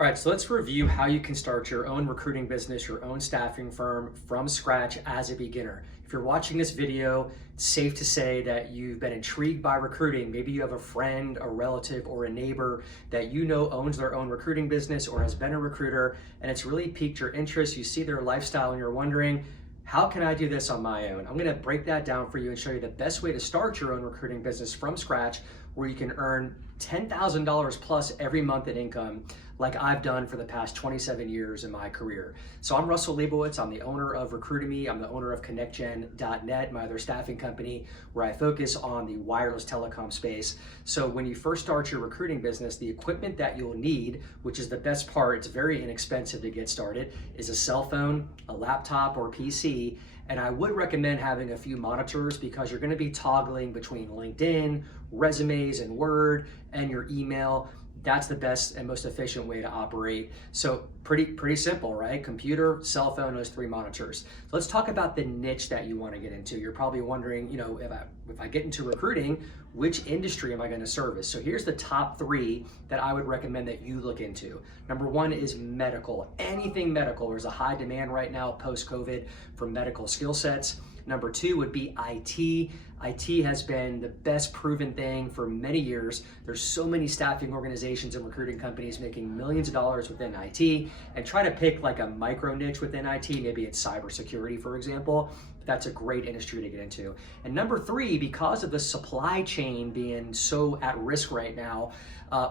All right, so let's review how you can start your own recruiting business, your own staffing firm from scratch as a beginner. If you're watching this video, it's safe to say that you've been intrigued by recruiting. Maybe you have a friend, a relative, or a neighbor that you know owns their own recruiting business or has been a recruiter, and it's really piqued your interest. You see their lifestyle and you're wondering, how can I do this on my own? I'm gonna break that down for you and show you the best way to start your own recruiting business from scratch, where you can earn $10,000 plus every month in income, like I've done for the past 27 years in my career. So I'm Russell Liebowitz. I'm the owner of Recruitemy. I'm the owner of ConnectGen.net, my other staffing company, where I focus on the wireless telecom space. So when you first start your recruiting business, the equipment that you'll need, which is the best part, it's very inexpensive to get started, is a cell phone, a laptop, or PC. And I would recommend having a few monitors because you're going to be toggling between LinkedIn, resumes, and Word, and your email. That's the best and most efficient way to operate. So pretty simple, right? Computer, cell phone, those three monitors. So let's talk about the niche that you want to get into. You're probably wondering, if I get into recruiting, which industry am I going to service? So here's the top three that I would recommend that you look into. Number one is medical. Anything medical. There's a high demand right now post-COVID for medical skill sets. Number two would be IT. IT has been the best proven thing for many years. There's so many staffing organizations and recruiting companies making millions of dollars within IT, and try to pick like a micro niche within IT. Maybe it's cybersecurity, for example. That's a great industry to get into. And number three, because of the supply chain being so at risk right now,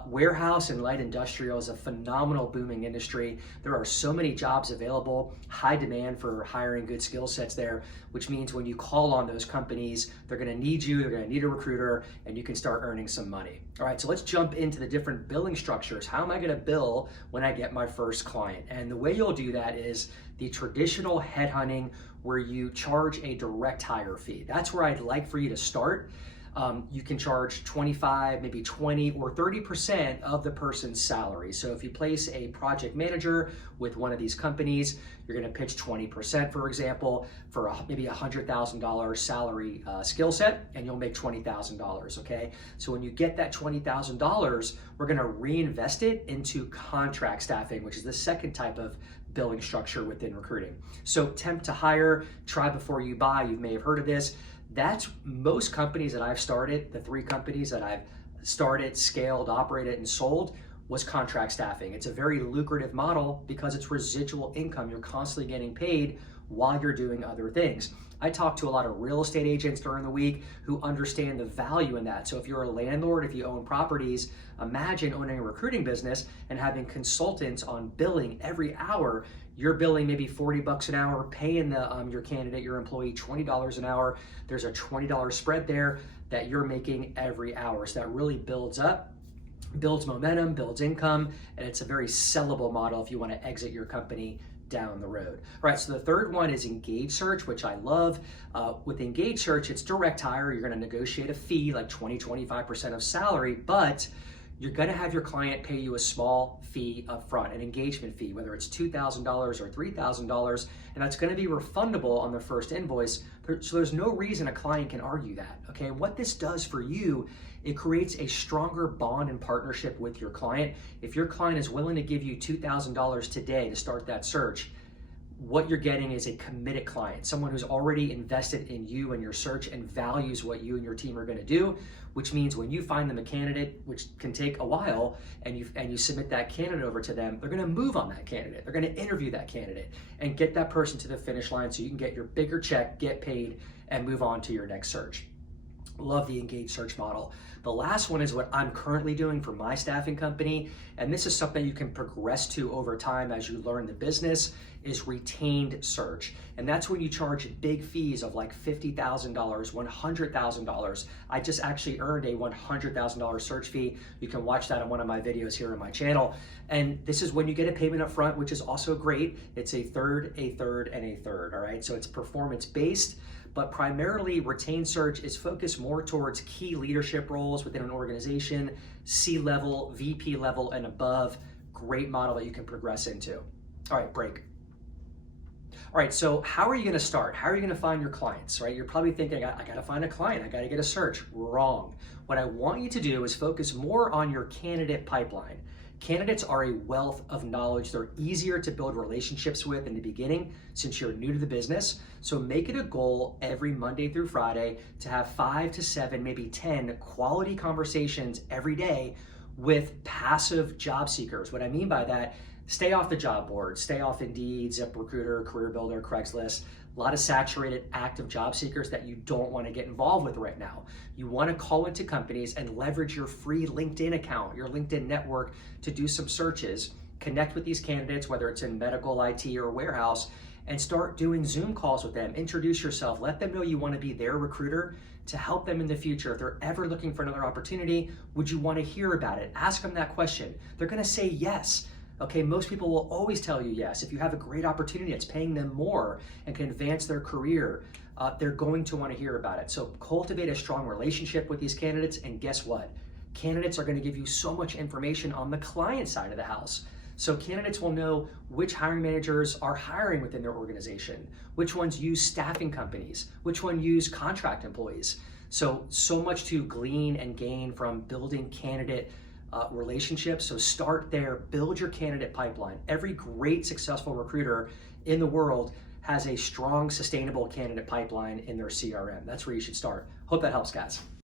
warehouse and light industrial is a phenomenal booming industry. There are so many jobs available, high demand for hiring good skill sets there, which means when you call on those companies, they're gonna need you, they're gonna need a recruiter, and you can start earning some money. All right, so let's jump into the different billing structures. How am I gonna bill when I get my first client? And the way you'll do that is the traditional headhunting, where you charge a direct hire fee. That's where I'd like for you to start. You can charge 25, maybe 20 or 30% of the person's salary. So if you place a project manager with one of these companies, you're gonna pitch 20%, for example, for maybe $100,000 salary skill set, and you'll make $20,000, okay? So when you get that $20,000, we're gonna reinvest it into contract staffing, which is the second type of billing structure within recruiting. So temp to hire, try before you buy, you may have heard of this. That's most companies that I've started, the three companies that I've started, scaled, operated, and sold, was contract staffing. It's a very lucrative model because it's residual income. You're constantly getting paid while you're doing other things. I talk to a lot of real estate agents during the week who understand the value in that. So if you're a landlord, if you own properties, imagine owning a recruiting business and having consultants on billing every hour. You're billing maybe 40 bucks an hour, paying your candidate, your employee, $20 an hour. There's a $20 spread there that you're making every hour. So that really builds up, builds momentum, builds income, and it's a very sellable model if you want to exit your company down the road. All right, so the third one is Engage Search, which I love. With Engage Search, it's direct hire. You're gonna negotiate a fee, like 20-25% of salary, but you're gonna have your client pay you a small fee up front, an engagement fee, whether it's $2,000 or $3,000, and that's gonna be refundable on the first invoice. So there's no reason a client can argue that, okay? And what this does for you, it creates a stronger bond and partnership with your client. If your client is willing to give you $2,000 today to start that search, what you're getting is a committed client, someone who's already invested in you and your search and values what you and your team are gonna do, which means when you find them a candidate, which can take a while, and you submit that candidate over to them, they're gonna move on that candidate. They're gonna interview that candidate and get that person to the finish line so you can get your bigger check, get paid, and move on to your next search. Love the Engage Search model. The last one is what I'm currently doing for my staffing company, and this is something you can progress to over time as you learn the business, is Retained Search. And that's when you charge big fees of like $50,000, $100,000. I just actually earned a $100,000 search fee. You can watch that on one of my videos here on my channel. And this is when you get a payment up front, which is also great. It's a third, a third, and a third, all right? So it's performance-based, but primarily Retained Search is focused more towards key leadership roles within an organization, C-level, VP level, and above. Great model that you can progress into. All right, break. All right, so how are you gonna start? How are you gonna find your clients, right? You're probably thinking, I gotta find a client, I gotta get a search. Wrong. What I want you to do is focus more on your candidate pipeline. Candidates are a wealth of knowledge. They're easier to build relationships with in the beginning since you're new to the business. So make it a goal every Monday through Friday to have 5 to 7, maybe 10 quality conversations every day with passive job seekers. What I mean by that, stay off the job board, stay off Indeed, ZipRecruiter, CareerBuilder, Craigslist. A lot of saturated active job seekers that you don't want to get involved with right now. You want to call into companies and leverage your free LinkedIn account, your LinkedIn network, to do some searches, connect with these candidates, whether it's in medical, IT, or warehouse, and start doing Zoom calls with them. Introduce yourself, let them know you want to be their recruiter to help them in the future. If they're ever looking for another opportunity, would you want to hear about it? Ask them that question. They're going to say yes. Okay, most people will always tell you yes. If you have a great opportunity that's paying them more and can advance their career, they're going to want to hear about it. So cultivate a strong relationship with these candidates, and guess what? Candidates are going to give you so much information on the client side of the house. So candidates will know which hiring managers are hiring within their organization, which ones use staffing companies, which one use contract employees. So much to glean and gain from building candidate relationships. So start there, build your candidate pipeline. Every great successful recruiter in the world has a strong, sustainable candidate pipeline in their CRM. That's where you should start. Hope that helps, guys.